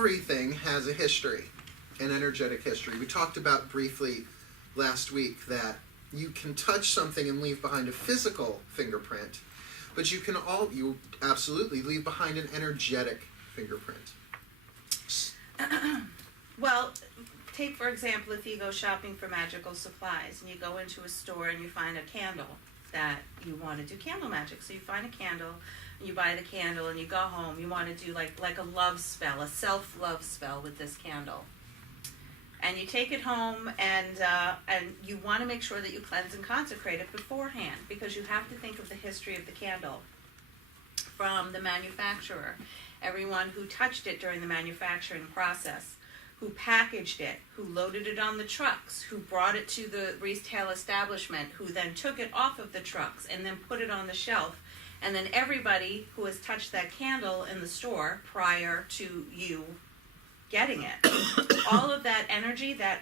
everything has a history, an energetic history. We talked about briefly last week that you can touch something and leave behind a physical fingerprint, but you absolutely leave behind an energetic fingerprint. Well, take for example, if you go shopping for magical supplies and you go into a store and you find a candle that you want to do candle magic. So you find a candle and you buy the candle and you go home. You want to do like a love spell, a self-love spell with this candle. And you take it home and you want to make sure that you cleanse and consecrate it beforehand, because you have to think of the history of the candle from the manufacturer, everyone who touched it during the manufacturing process, who packaged it, who loaded it on the trucks, who brought it to the retail establishment, who then took it off of the trucks and then put it on the shelf, and then everybody who has touched that candle in the store prior to you getting it. All of that energy, that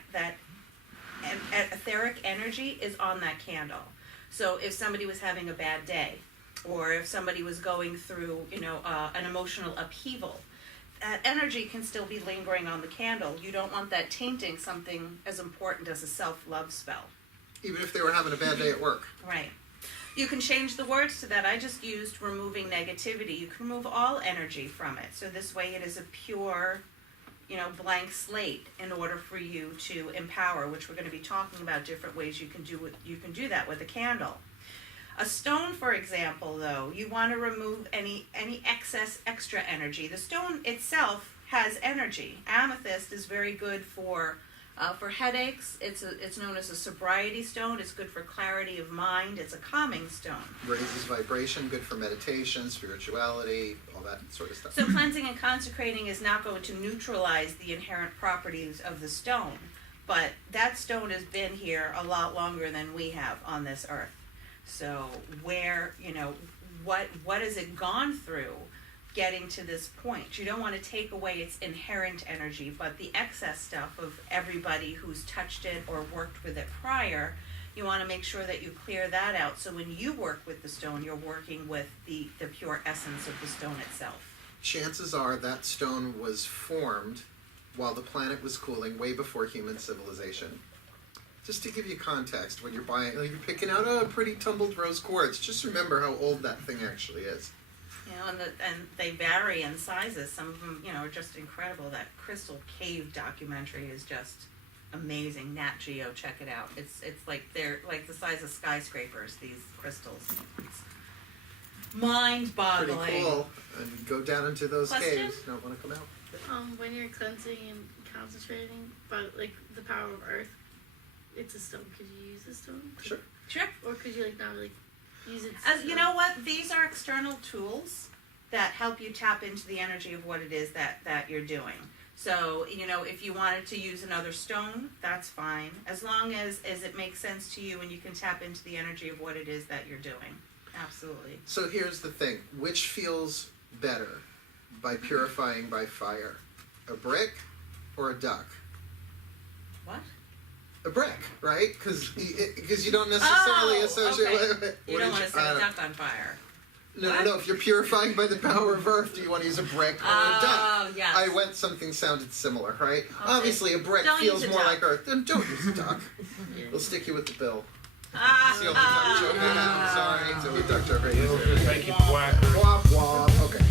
etheric energy is on that candle. So if somebody was having a bad day, or if somebody was going through, an emotional upheaval, that energy can still be lingering on the candle. You don't want that tainting something as important as a self-love spell. Even if they were having a bad day at work. Right. You can change the words to that. I just used removing negativity. You can remove all energy from it. So this way it is a pure, blank slate in order for you to empower, which we're going to be talking about different ways you can do that with a candle. A stone, for example, though, you want to remove any excess extra energy. The stone itself has energy. Amethyst is very good for headaches. It's known as a sobriety stone. It's good for clarity of mind. It's a calming stone. Raises vibration, good for meditation, spirituality, all that sort of stuff. So cleansing and consecrating is not going to neutralize the inherent properties of the stone, but that stone has been here a lot longer than we have on this earth. So where, what has it gone through getting to this point? You don't want to take away its inherent energy, but the excess stuff of everybody who's touched it or worked with it prior, you want to make sure that you clear that out. So when you work with the stone, you're working with the pure essence of the stone itself. Chances are that stone was formed while the planet was cooling, way before human civilization. Just to give you context, when you're you're picking out a pretty tumbled rose quartz, just remember how old that thing actually is. And they vary in sizes. Some of them, are just incredible. That Crystal Cave documentary is just amazing. Nat Geo, check it out. It's like they're like the size of skyscrapers, these crystals. It's mind-boggling. Pretty cool. And go down into those Question? caves. You don't want to come out. When you're cleansing and concentrating, but like the power of earth, it's a stone. Could you use a stone? Sure. Sure. Or could you not use it? As you know what, these are external tools that help you tap into the energy of what it is that you're doing. So, if you wanted to use another stone, that's fine. As long as it makes sense to you and you can tap into the energy of what it is that you're doing. Absolutely. So here's the thing. Which feels better by purifying by fire? A brick or a duck? What? A brick, right? Because you don't necessarily associate okay. with... You don't want to set a duck on fire. No. If you're purifying by the power of earth, do you want to use a brick or a duck? Oh, yes. I went something sounded similar, right? Okay. Obviously, a brick Don't feels use a more duck. like earth. Then don't use a duck. We'll stick you with the bill. Ah, It's the only duck joke I have. Sorry, it's the only duck joke I use. Thank you, Quacker. Wop, wop. Okay.